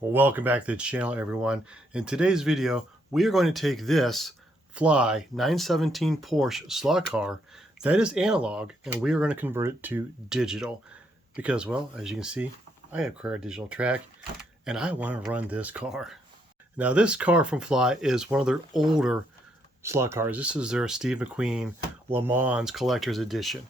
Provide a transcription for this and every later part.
Well, welcome back to the channel, everyone. In today's video, we are going to take this Fly 917 Porsche slot car that is analog, and we are going to convert it to digital. Because, well, as you can see, I have Carrera Digital track, and I want to run this car. Now, this car from Fly is one of their older slot cars. This is their Steve McQueen Le Mans Collector's Edition.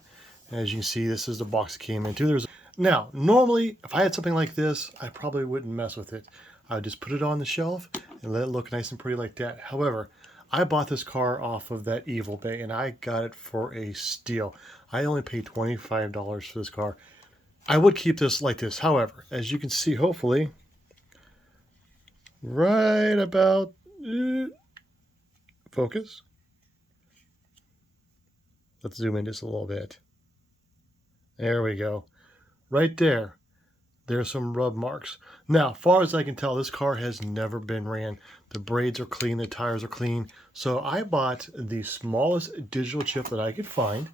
As you can see, this is the box it came into. Now, normally, if I had something like this, I probably wouldn't mess with it. I would just put it on the shelf and let it look nice and pretty like that. However, I bought this car off of that Evil Bay, and I got it for a steal. I only paid $25 for this car. I would keep this like this. However, as you can see, hopefully, right about... focus. Let's zoom in just a little bit. There we go. Right there, there's some rub marks. Now, far as I can tell, this car has never been ran. The braids are clean, the tires are clean. So I bought the smallest digital chip that I could find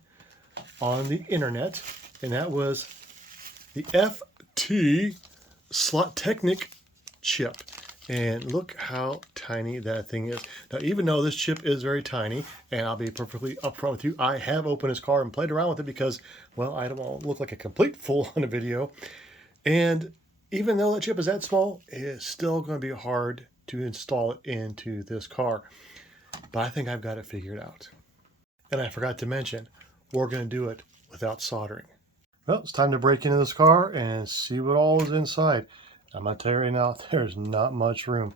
on the internet, and that was the FT-Slottechnik chip. And look how tiny that thing is. Now, even though this chip is very tiny, and I'll be perfectly upfront with you, I have opened this car and played around with it because, well, I don't want to look like a complete fool on a video. And even though that chip is that small, it is still going to be hard to install it into this car. But I think I've got it figured out. And I forgot to mention, we're going to do it without soldering. Well, it's time to break into this car and see what all is inside. I'm going to tell you right now, there's not much room.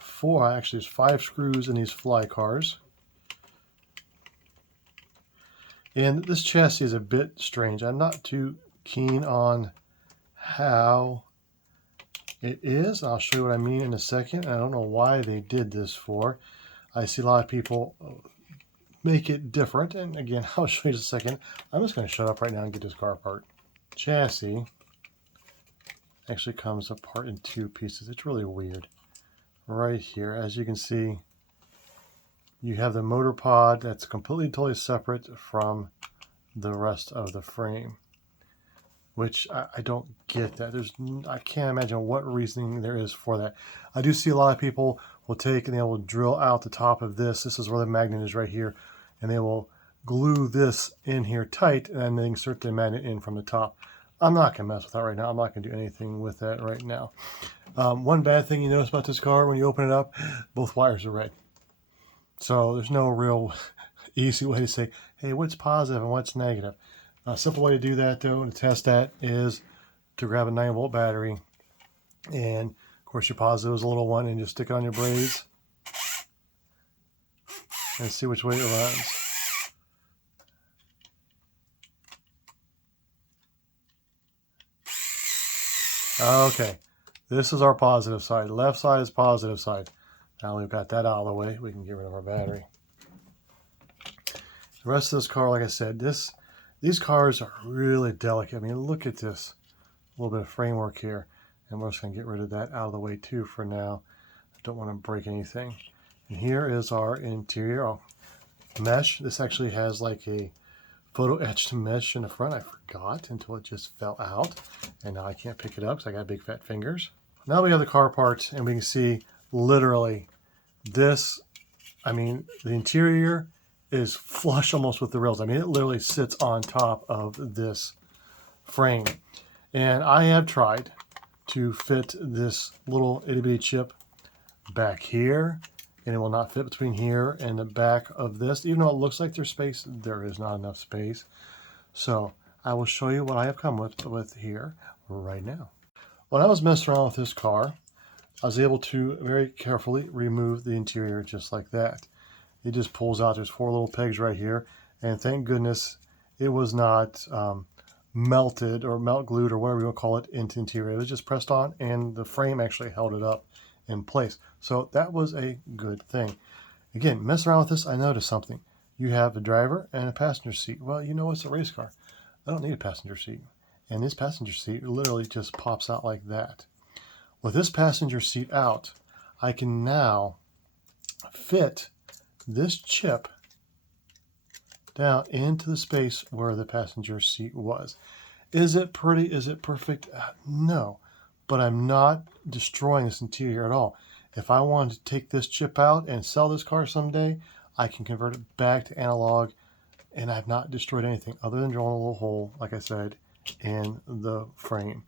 Actually, there's 5 screws in these Fly cars. And this chassis is a bit strange. I'm not too keen on how it is. I'll show you what I mean in a second. I don't know why they did this for. I see a lot of people make it different. And again, I'll show you in a second. I'm just going to shut up right now and get this car apart. Chassis actually comes apart in 2 pieces. It's really weird. Right here, as you can see, you have the motor pod that's completely totally separate from the rest of the frame, which I don't get that. I can't imagine what reasoning there is for that. I do see a lot of people will take and they will drill out the top of this. This is where the magnet is right here, and they will glue this in here tight, and then they insert the magnet in from the top. I'm not going to mess with that right now. I'm not going to do anything with that right now. One bad thing you notice about this car, when you open it up, both wires are red. So there's no real easy way to say, hey, what's positive and what's negative? A simple way to do that, though, to test that, is to grab a 9-volt battery. And, of course, your positive is a little one, and just stick it on your braids and see which way it runs. Okay, this is our positive side. Left side is positive side. Now we've got that out of the way, we can get rid of our battery. The rest of this car, like I said, these cars are really delicate. I mean, look at this. A little bit of framework here. And we're just going to get rid of that out of the way too for now. I don't want to break anything. And here is our interior mesh. This actually has like a photo etched mesh in the front. I forgot until it just fell out, and now I can't pick it up because I got big fat fingers. Now we have the car parts, and we can see literally this. I mean, the interior is flush almost with the rails. I mean, it literally sits on top of this frame. And I have tried to fit this little itty bitty chip back here, and it will not fit between here and the back of this. Even though it looks like there's space, there is not enough space. So I will show you what I have come with here right now. When I was messing around with this car, I was able to very carefully remove the interior just like that. It just pulls out. There's 4 little pegs right here, and thank goodness it was not melted or melt glued or whatever you want to call it into the interior. It was just pressed on, and the frame actually held it up in place. So that was a good thing. Again, messing around with this, I noticed something. You have a driver and a passenger seat. Well, you know, it's a race car. I don't need a passenger seat. And this passenger seat literally just pops out like that. With this passenger seat out, I can now fit this chip down into the space where the passenger seat was. Is it pretty? Is it perfect? No. but I'm not destroying this interior at all. If I wanted to take this chip out and sell this car someday, I can convert it back to analog, and I've not destroyed anything other than drawing a little hole, like I said, in the frame.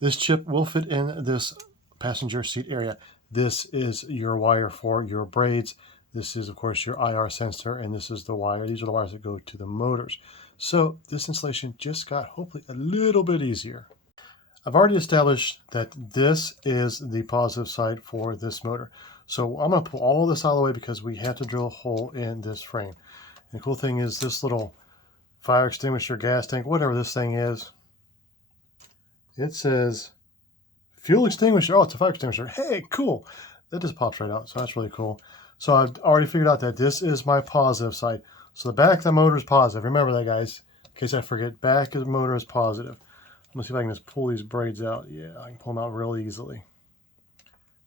This chip will fit in this passenger seat area. This is your wire for your braids. This is, of course, your IR sensor, and this is the wire. These are the wires that go to the motors. So this installation just got hopefully a little bit easier. I've already established that this is the positive side for this motor. So I'm going to pull all this out of the way because we have to drill a hole in this frame. And the cool thing is this little fire extinguisher, gas tank, whatever this thing is, it says fuel extinguisher. Oh, it's a fire extinguisher. Hey, cool. That just pops right out. So that's really cool. So I've already figured out that this is my positive side. So the back of the motor is positive. Remember that, guys, in case I forget. Back of the motor is positive. I'm going to see if I can just pull these braids out. Yeah, I can pull them out real easily.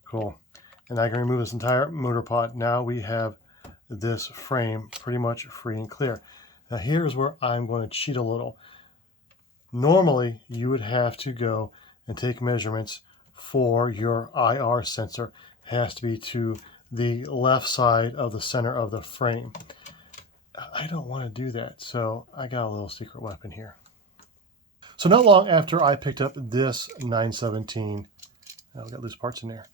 Cool. And I can remove this entire motor pod. Now we have this frame pretty much free and clear. Now here's where I'm going to cheat a little. Normally, you would have to go and take measurements for your IR sensor. It has to be to the left side of the center of the frame. I don't want to do that, so I got a little secret weapon here. So not long after I picked up this 917, I've got loose parts in there,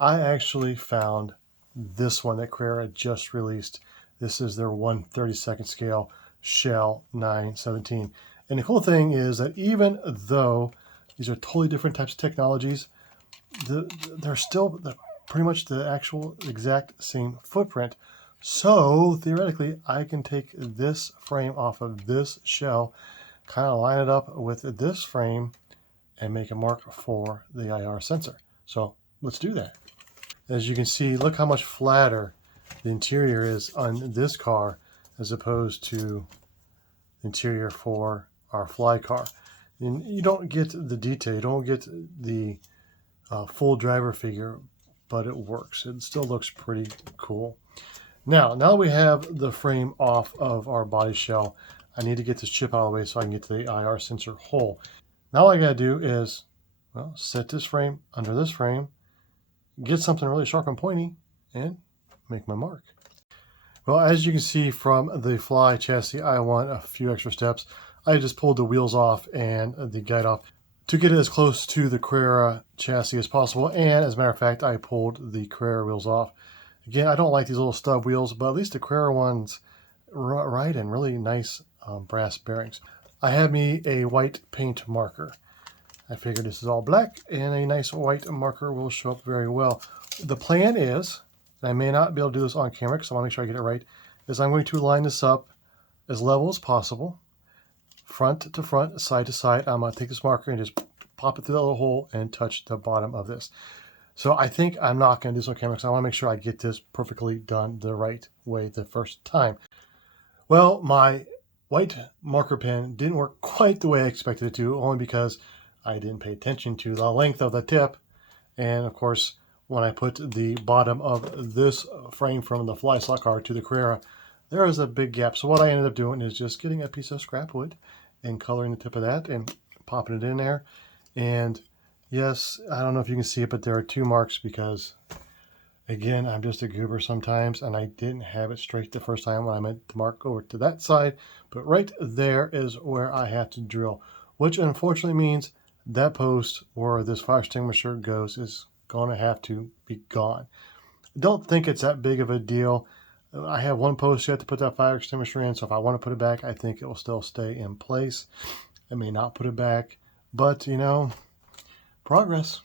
I actually found this one that Carrera just released. This is their 1/32 scale Shell 917. And the cool thing is that even though these are totally different types of technologies, they're still pretty much the actual exact same footprint. So theoretically, I can take this frame off of this shell, kind of line it up with this frame, and make a mark for the IR sensor. So let's do that. As you can see, look how much flatter the interior is on this car as opposed to the interior for our fly car. And you don't get the detail, you don't get the full driver figure, but it works. It still looks pretty cool. Now we have the frame off of our body shell, I need to get this chip out of the way so I can get to the IR sensor hole. Now all I gotta do is, well, set this frame under this frame, get something really sharp and pointy, and make my mark. Well, as you can see from the fly chassis, I want a few extra steps. I just pulled the wheels off and the guide off to get it as close to the Carrera chassis as possible. And as a matter of fact, I pulled the Carrera wheels off. Again, I don't like these little stub wheels, but at least the Carrera ones ride in really nice brass bearings. I have me a white paint marker. I figured this is all black and a nice white marker will show up very well. The plan is, and I may not be able to do this on camera because I want to make sure I get it right, is I'm going to line this up as level as possible, front to front, side to side. I'm going to take this marker and just pop it through that little hole and touch the bottom of this. So I think I'm not going to do this on camera because I want to make sure I get this perfectly done the right way the first time. Well, my white marker pen didn't work quite the way I expected it to, only because I didn't pay attention to the length of the tip. And of course, when I put the bottom of this frame from the fly slot car to the Carrera, there is a big gap. So what I ended up doing is just getting a piece of scrap wood and coloring the tip of that and popping it in there. And yes, I don't know if you can see it, but there are two marks because, again, I'm just a goober sometimes, and I didn't have it straight the first time when I meant to mark over to that side. But right there is where I have to drill, which unfortunately means that post where this fire extinguisher goes is going to have to be gone. I don't think it's that big of a deal. I have one post yet to put that fire extinguisher in, so if I want to put it back, I think it will still stay in place. I may not put it back, but you know, progress.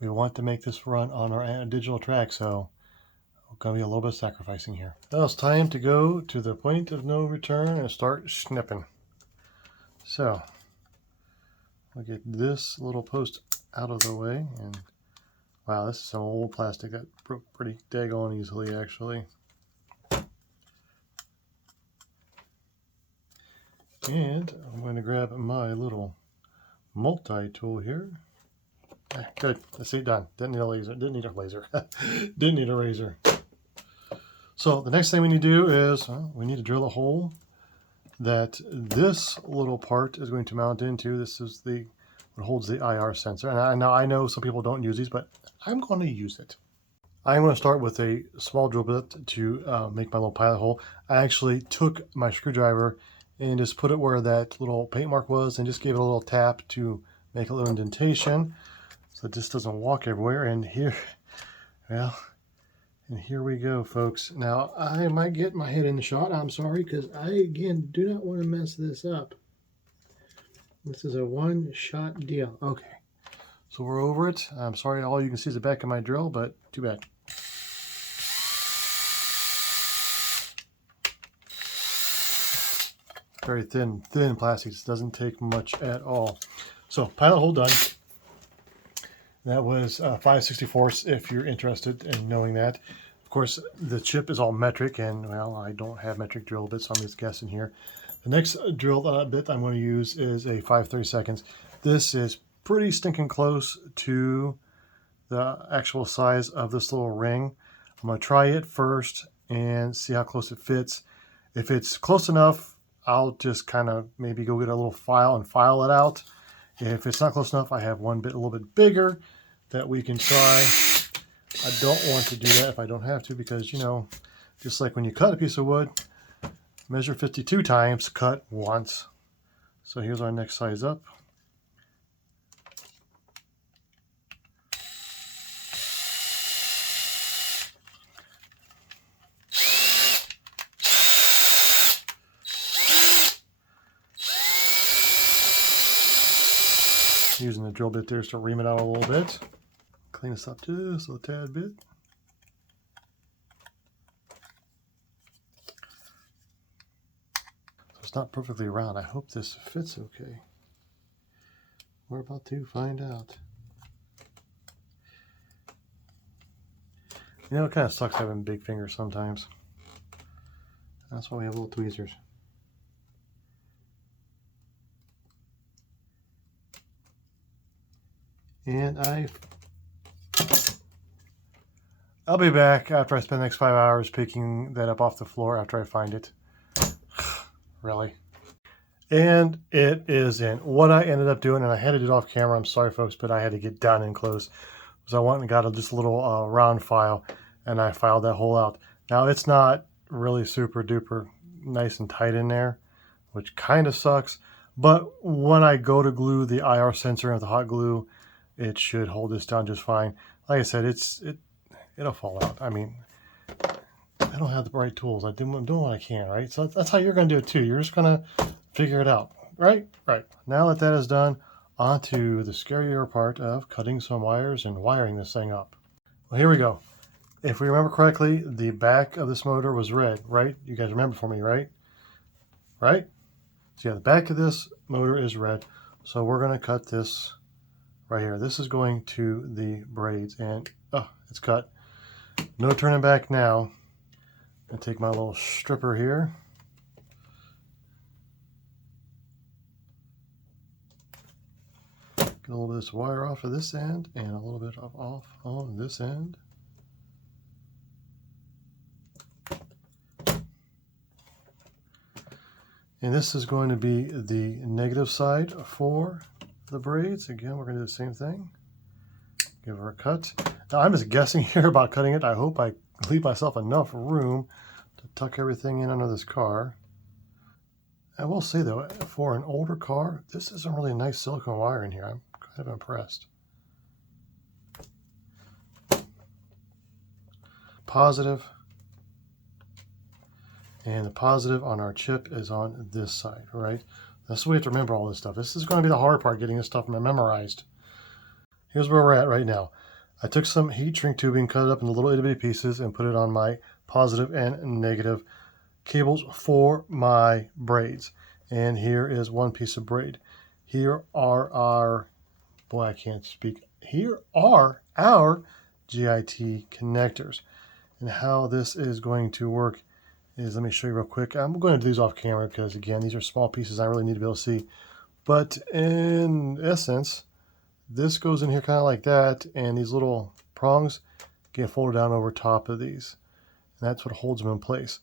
We want to make this run on our digital track, so we're going to be a little bit sacrificing here. Now it's time to go to the point of no return and start snipping. So we'll get this little post out of the way, and wow, this is some old plastic that broke pretty daggone easily, actually. And I'm going to grab my little multi-tool here. Good. Let's see, done. Didn't need a laser. Didn't need a laser. Didn't need a razor. So the next thing we need to do is we need to drill a hole that this little part is going to mount into. This is the what holds the IR sensor. And now I know some people don't use these, but I'm going to use it. I'm going to start with a small drill bit to make my little pilot hole. I actually took my screwdriver and just put it where that little paint mark was and just gave it a little tap to make a little indentation so it just doesn't walk everywhere. And here, well, and here we go, folks. Now, I might get my head in the shot. I'm sorry, because I, again, do not want to mess this up. This is a one-shot deal. Okay, so we're over it. I'm sorry, all you can see is the back of my drill, but too bad. Very thin plastics. Doesn't take much at all. So pilot hole done. That was 5/64 if you're interested in knowing that. Of course, the chip is all metric, and well, I don't have metric drill bits, so I'm just guessing here. The next drill bit I'm going to use is a 5/32. This is pretty stinking close to the actual size of this little ring. I'm going to try it first and see how close it fits. If it's close enough, I'll just kind of maybe go get a little file and file it out. If it's not close enough, I have one bit a little bit bigger that we can try. I don't want to do that if I don't have to, because, you know, just like when you cut a piece of wood, measure 52 times, cut once. So here's our next size up. Using the drill bit there to ream it out a little bit. Clean this up just a tad bit. So it's not perfectly round. I hope this fits okay. We're about to find out. You know, it kind of sucks having big fingers sometimes. That's why we have little tweezers. And I'll be back after I spend the next 5 hours picking that up off the floor after I find it. Really? And it is in. What I ended up doing, and I had to do it off camera, I'm sorry folks, but I had to get down and close, was I went and got just a little round file, and I filed that hole out. Now it's not really super duper nice and tight in there, which kind of sucks, but when I go to glue the IR sensor with the hot glue, it should hold this down just fine. Like I said, it'll fall out. I mean, I don't have the right tools. I'm doing what I can, right? So that's how you're going to do it too. You're just going to figure it out, right? Right. Now that is done, on to the scarier part of cutting some wires and wiring this thing up. Well, here we go. If we remember correctly, the back of this motor was red, right? You guys remember for me, right? Right? So yeah, the back of this motor is red. So we're going to cut this right here. This is going to the braids, and oh, it's cut. No turning back now. I'm going to take my little stripper here. Get a little bit of this wire off of this end and a little bit off on this end. And this is going to be the negative side for the braids. Again, we're going to do the same thing. Give her a cut. Now, I'm just guessing here about cutting it. I hope I leave myself enough room to tuck everything in under this car. I will say, though, for an older car, this is a really nice silicone wire in here. I'm kind of impressed. Positive. And the positive on our chip is on this side, right? That's why we have to remember all this stuff. This is going to be the hard part, getting this stuff memorized. Here's where we're at right now. I took some heat shrink tubing, cut it up into little itty bitty pieces, and put it on my positive and negative cables for my braids. And here is one piece of braid. Here are our, boy, I can't speak. Here are our GIT connectors. And how this is going to work is, let me show you real quick. I'm going to do these off camera because, again, these are small pieces I really need to be able to see. But in essence, this goes in here kind of like that, and these little prongs get folded down over top of these. And that's what holds them in place.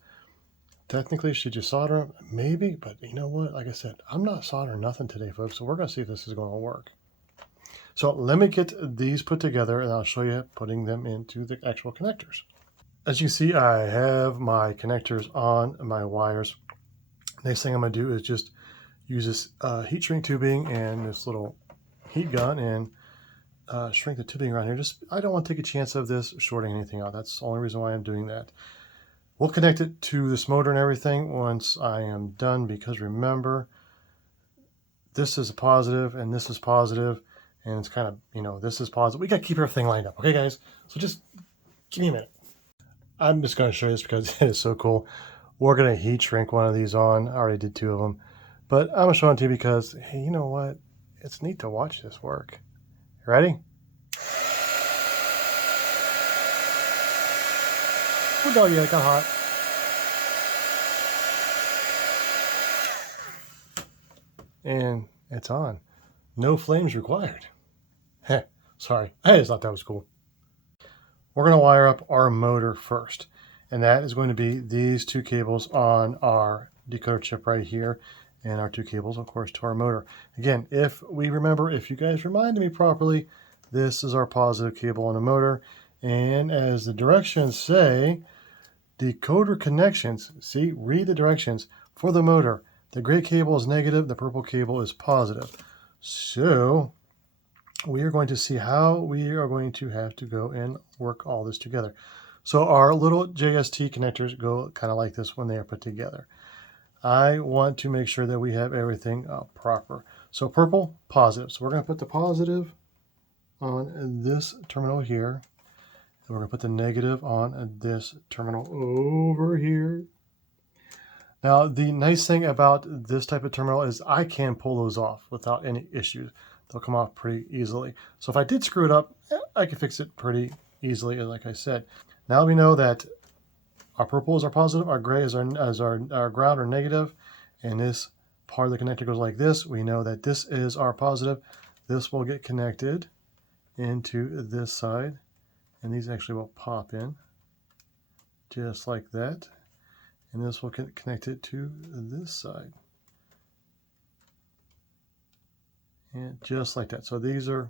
Technically, should you solder them? Maybe, but you know what? Like I said, I'm not soldering nothing today, folks, so we're going to see if this is going to work. So let me get these put together and I'll show you putting them into the actual connectors. As you see, I have my connectors on my wires. Next thing I'm going to do is just use this heat shrink tubing and this little heat gun and shrink the tubing around here. I don't want to take a chance of this shorting anything out. That's the only reason why I'm doing that. We'll connect it to this motor and everything once I am done, because remember, this is a positive and this is positive, and it's kind of, this is positive. We got to keep everything lined up, okay, guys? So just give me a minute. I'm just going to show you this because it is so cool. We're going to heat shrink one of these on. I already did 2 of them, but I'm going to show it to you because, hey, you know what? It's neat to watch this work. You ready? Oh, no, yeah, it got hot. And it's on. No flames required. Heh, sorry. I just thought that was cool. We're going to wire up our motor first, and that is going to be these 2 cables on our decoder chip right here, and our 2 cables, of course, to our motor. Again, if you guys reminded me properly, this is our positive cable on the motor, and as the directions say, decoder connections, see, read the directions for the motor. The gray cable is negative, the purple cable is positive. So we are going to see how we are going to have to go and work all this together. So our little JST connectors go kind of like this when they are put together. I want to make sure that we have everything proper. So purple, positive. So we're going to put the positive on this terminal here. And we're going to put the negative on this terminal over here. Now, the nice thing about this type of terminal is I can pull those off without any issues. They'll come off pretty easily. So if I did screw it up, I can fix it pretty easily, like I said. Now we know that our purple is our positive, our gray is our ground or negative, and this part of the connector goes like this. We know that this is our positive. This will get connected into this side, and these actually will pop in just like that. And this will get connected to this side. And just like that. So these are,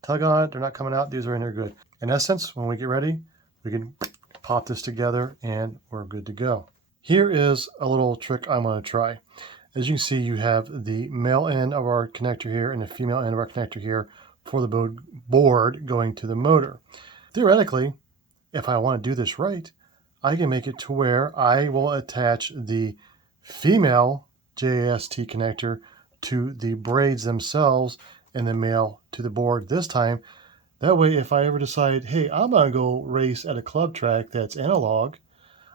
tug on it, they're not coming out, these are in there good. In essence, when we get ready, we can pop this together and we're good to go. Here is a little trick I'm going to try. As you can see, you have the male end of our connector here and the female end of our connector here for the board going to the motor. Theoretically, if I want to do this right, I can make it to where I will attach the female JST connector to the braids themselves and the male to the board this time. That way, if I ever decide, hey, I'm going to go race at a club track that's analog,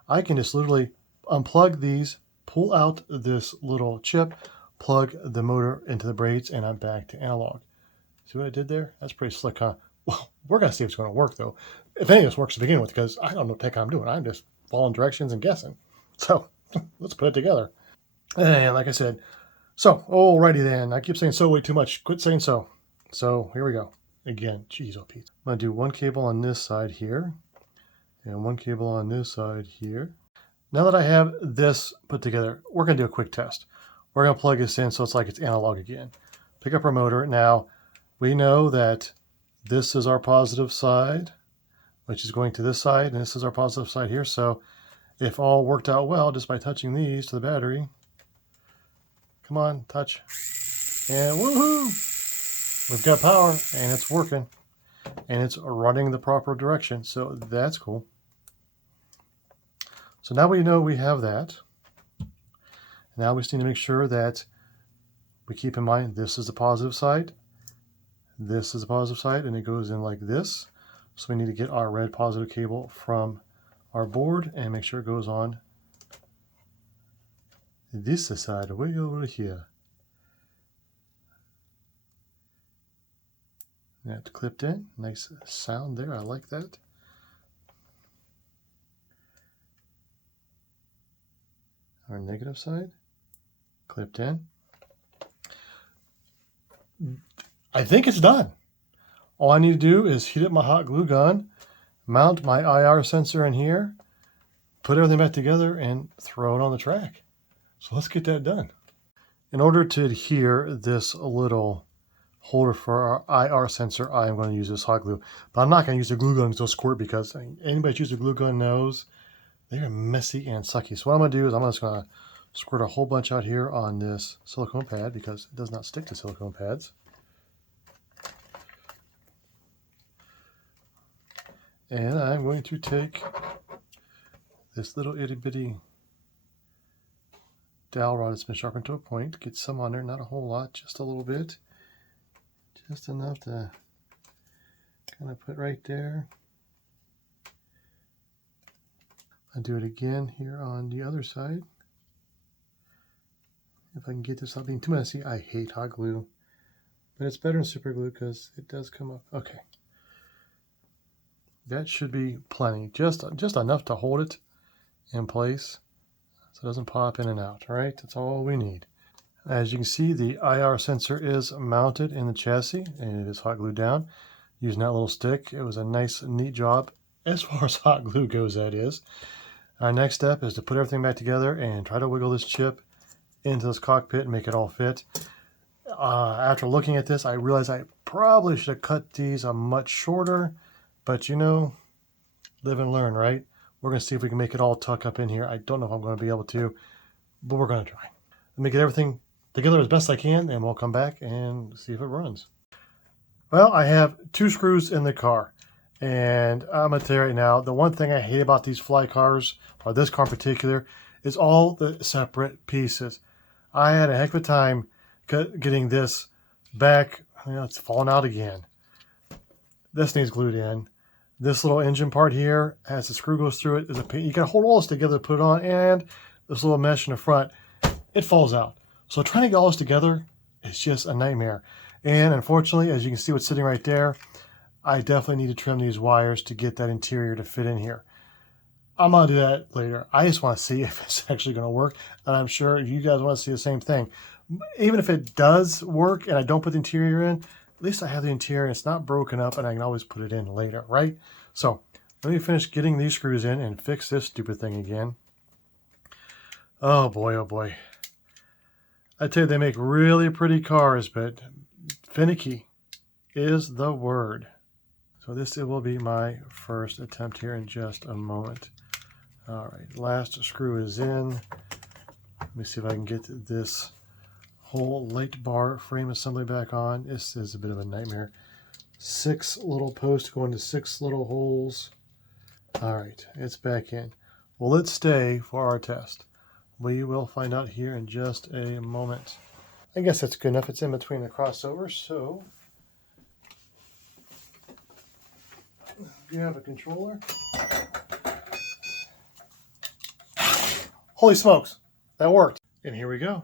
I can just literally unplug these, pull out this little chip, plug the motor into the braids, and I'm back to analog. See what I did there? That's pretty slick, huh? Well, we're going to see if it's going to work, though. If any of this works to begin with, because I don't know what the heck I'm doing. I'm just following directions and guessing. So, let's put it together. And like I said, so, alrighty then. I keep saying so way too much. Quit saying so. So, here we go. Again, geez, oh Pete. I'm going to do 1 cable on this side here, and 1 cable on this side here. Now that I have this put together, we're going to do a quick test. We're going to plug this in so it's like it's analog again. Pick up our motor. Now, we know that this is our positive side, which is going to this side, and this is our positive side here. So if all worked out well just by touching these to the battery, come on, touch, and woohoo! We've got power, and it's working, and it's running the proper direction, so that's cool. So now we know we have that. Now we just need to make sure that we keep in mind this is the positive side, this is the positive side, and it goes in like this. So we need to get our red positive cable from our board and make sure it goes on this side, way over here. That's clipped in. Nice sound there. I like that. Our negative side, clipped in. I think it's done. All I need to do is heat up my hot glue gun, mount my IR sensor in here, put everything back together, and throw it on the track. So let's get that done. In order to adhere this little holder for our IR sensor, I'm going to use this hot glue. But I'm not going to use the glue gun to squirt, because anybody who's used a glue gun knows they're messy and sucky. So what I'm going to do is I'm just going to squirt a whole bunch out here on this silicone pad, because it does not stick to silicone pads. And I'm going to take this little itty bitty dowel rod that's been sharpened to a point, get some on there, not a whole lot, just a little bit. Just enough to kind of put right there. I'll do it again here on the other side. If I can get this without being too messy. I hate hot glue, but it's better than super glue because it does come up. Okay. That should be plenty. Just enough to hold it in place so it doesn't pop in and out. All right, that's all we need. As you can see, the IR sensor is mounted in the chassis, and it is hot glued down using that little stick. It was a nice, neat job as far as hot glue goes, that is. Our next step is to put everything back together and try to wiggle this chip into this cockpit and make it all fit. After looking at this, I realized I probably should have cut these much shorter, but you know, live and learn, right? We're going to see if we can make it all tuck up in here. I don't know if I'm going to be able to, but we're going to try. Let me get everything together as best I can, and we'll come back and see if it runs. Well, I have 2 screws in the car, and I'm going to tell you right now, the one thing I hate about these fly cars, or this car in particular, is all the separate pieces. I had a heck of a time getting this back. You know, it's falling out again. This needs glued in. This little engine part here, as the screw goes through it, is a pain. You got to hold all this together to put it on, and this little mesh in the front, it falls out. So trying to get all this together is just a nightmare. And unfortunately, as you can see what's sitting right there, I definitely need to trim these wires to get that interior to fit in here. I'm going to do that later. I just want to see if it's actually going to work, and I'm sure you guys want to see the same thing. Even if it does work and I don't put the interior in, at least I have the interior and it's not broken up, and I can always put it in later, right? So let me finish getting these screws in and fix this stupid thing again. Oh boy, oh boy. I tell you, they make really pretty cars, but finicky is the word. So this will be my first attempt here in just a moment. All right, last screw is in. Let me see if I can get this whole light bar frame assembly back on. This is a bit of a nightmare. 6 little posts go into 6 little holes. All right, it's back in. Will it stay for our test? We will find out here in just a moment. I guess that's good enough. It's in between the crossovers, so you have a controller. Holy smokes, that worked. And here we go.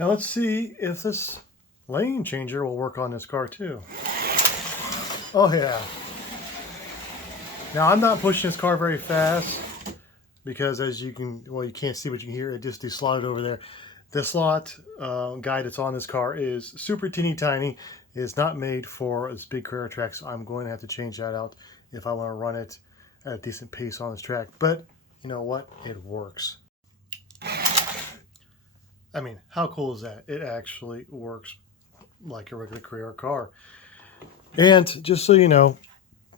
Now let's see if this lane changer will work on this car too. Oh yeah. Now I'm not pushing this car very fast because, as you can, well, you can't see, but you can hear it just deslotted over there. The slot guide that's on this car is super teeny tiny. It's not made for this big Carrera track, so I'm going to have to change that out if I want to run it at a decent pace on this track. But you know what? It works. I mean, how cool is that? It actually works like a regular Carrera car. And just so you know,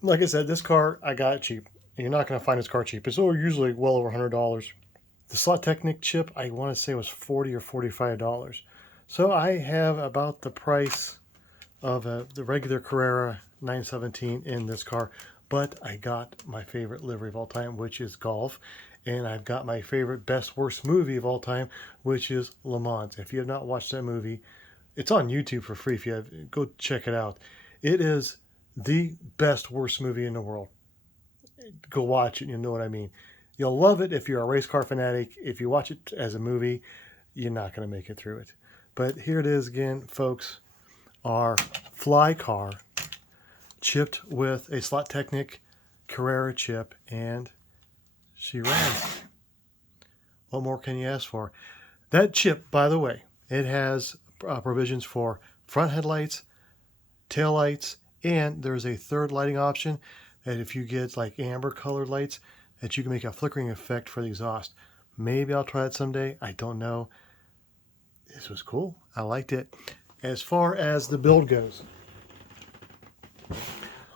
like I said, this car, I got it cheap. You're not going to find this car cheap. It's usually well over $100. The Slottechnik chip, I want to say, was $40 or $45. So I have about the price of the regular Carrera 917 in this car. But I got my favorite livery of all time, which is Golf. And I've got my favorite best worst movie of all time, which is Le Mans. If you have not watched that movie, it's on YouTube for free. If you have, go check it out. It is the best worst movie in the world. Go watch it and you'll know what I mean. You'll love it if you're a race car fanatic. If you watch it as a movie, you're not going to make it through it. But here it is again, folks. Our fly car chipped with a Slottechnik Carrera chip, and she runs. What more can you ask for? That chip, by the way, it has provisions for front headlights, tail lights, and there's a third lighting option. that if you get like amber colored lights, that you can make a flickering effect for the exhaust. Maybe I'll try that someday. I don't know. This was cool. I liked it. As far as the build goes,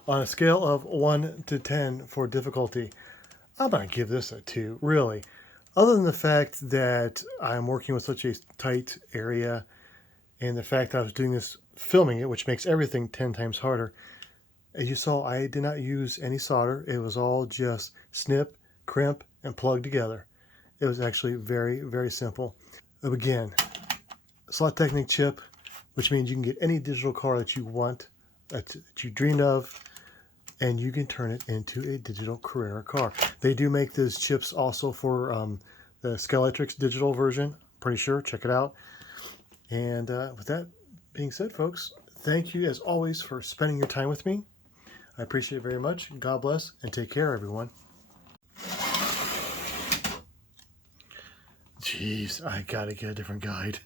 on a scale of 1 to 10 for difficulty, I'm going to give this a 2, really. Other than the fact that I'm working with such a tight area and the fact that I was doing this, filming it, which makes everything 10 times harder. As you saw, I did not use any solder. It was all just snip, crimp, and plug together. It was actually very, very simple. Again, Slottechnik chip, which means you can get any digital car that you want, that you dreamed of, and you can turn it into a digital Carrera car. They do make those chips also for the Scalextric digital version. Pretty sure. Check it out. And with that being said, folks, thank you as always for spending your time with me. I appreciate it very much. God bless and take care, everyone. Jeez, I gotta get a different guide.